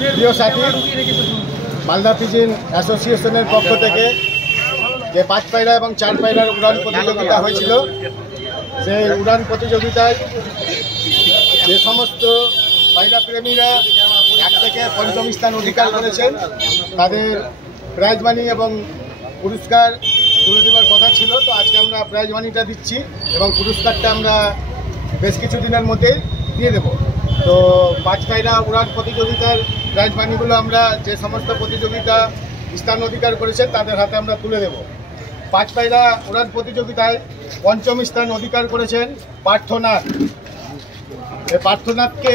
প্রিয় সাথী, মালদা পিজিন অ্যাসোসিয়েশনের পক্ষ থেকে যে 5 পায়রা এবং 4 পায়রার উড়ান প্রতিযোগিতা হয়েছিল, সেই উড়ান প্রতিযোগিতায় যে সমস্ত পায়রা প্রেমীরা 1 থেকে 5ম স্থান অধিকার করেছেন তাদের প্রাইজ মানি এবং পুরস্কার তুলে দেওয়ার কথা ছিল। তো আজকে আমরা প্রাইজ মানিটা দিচ্ছি এবং পুরস্কারটা আমরা বেশ কিছু দিনের মধ্যেই দিয়ে দেব। তো 5 পায়রা উড়ান প্রতিযোগিতার প্রাইজ মানিগুলো আমরা যে সমস্ত প্রতিযোগিতা স্থান অধিকার করেছেন তাদের হাতে আমরা তুলে দেব। 5 পায়রা উড়ান প্রতিযোগিতায় 5ম স্থান অধিকার করেছেন পার্থনাথ। এই পার্থনাথকে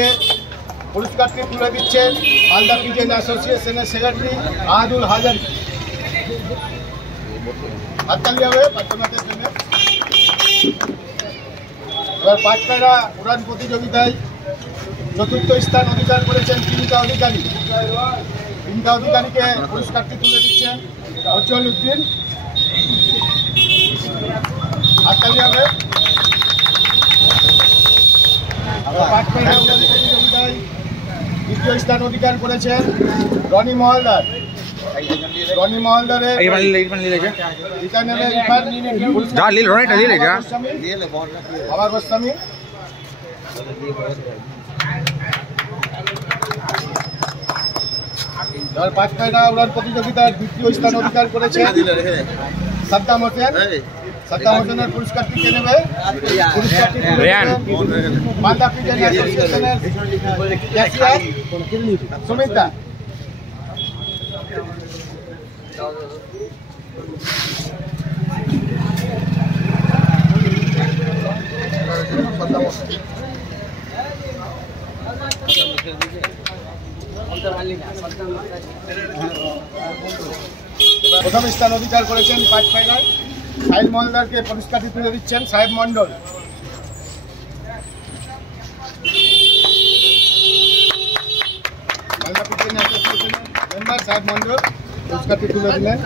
পুরস্কারটি তুলে দিচ্ছেন মালদা পিজিন অ্যাসোসিয়েশনের সেক্রেটারি আহাদুল হাজার। হাততালি হবে পার্থনাথের জন্য। এবার 5 পায়রা উড়ান প্রতিযোগিতায় 4র্থ স্থান অধিকার করেছেন পিঙ্কা অধিকারী। পিঙ্কা অধিকারীকে পুরস্কারটি তুলে দিচ্ছেন অচল উদ্দিন। হাততালি হবে। 5 পায়রা উড়ান প্রতিযোগিতায় 2য় স্থান অধিকার করেছেন রনি মহলদার। রনি মহলদারের আমার গোস্বামী। এবার 5 পায়রা উড়ান প্রতিযোগিতার 2য় স্থান অধিকার করেছে সাদ্দাম হোসেন। সাদ্দাম হোসেনের পুরস্কারটি কে নেবে? পুরস্কারটি মালদা পিজিন অ্যাসোসিয়েশনের ক্যাশিয়ার সুমিতা। প্রথম স্থান অধিকার করেছেন 5 পায়রায় সাহেব মন্ডলকে পুরস্কারটি তুলে দিচ্ছেন সাহেব মন্ডল। মালদা পিজিন অ্যাসোসিয়েশনের মেম্বার সাহেব মন্ডল পুরস্কারটি তুলে দিলেন।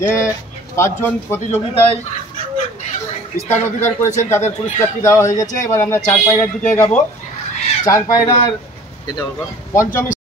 যে 5 জন প্রতিযোগিতায় স্থান অধিকার করেছেন তাদের পুরস্কারটি দেওয়া হয়ে গেছে। এবার আমরা 4 পায়রার দিকে এগাবো। 4 পায়রার 5ম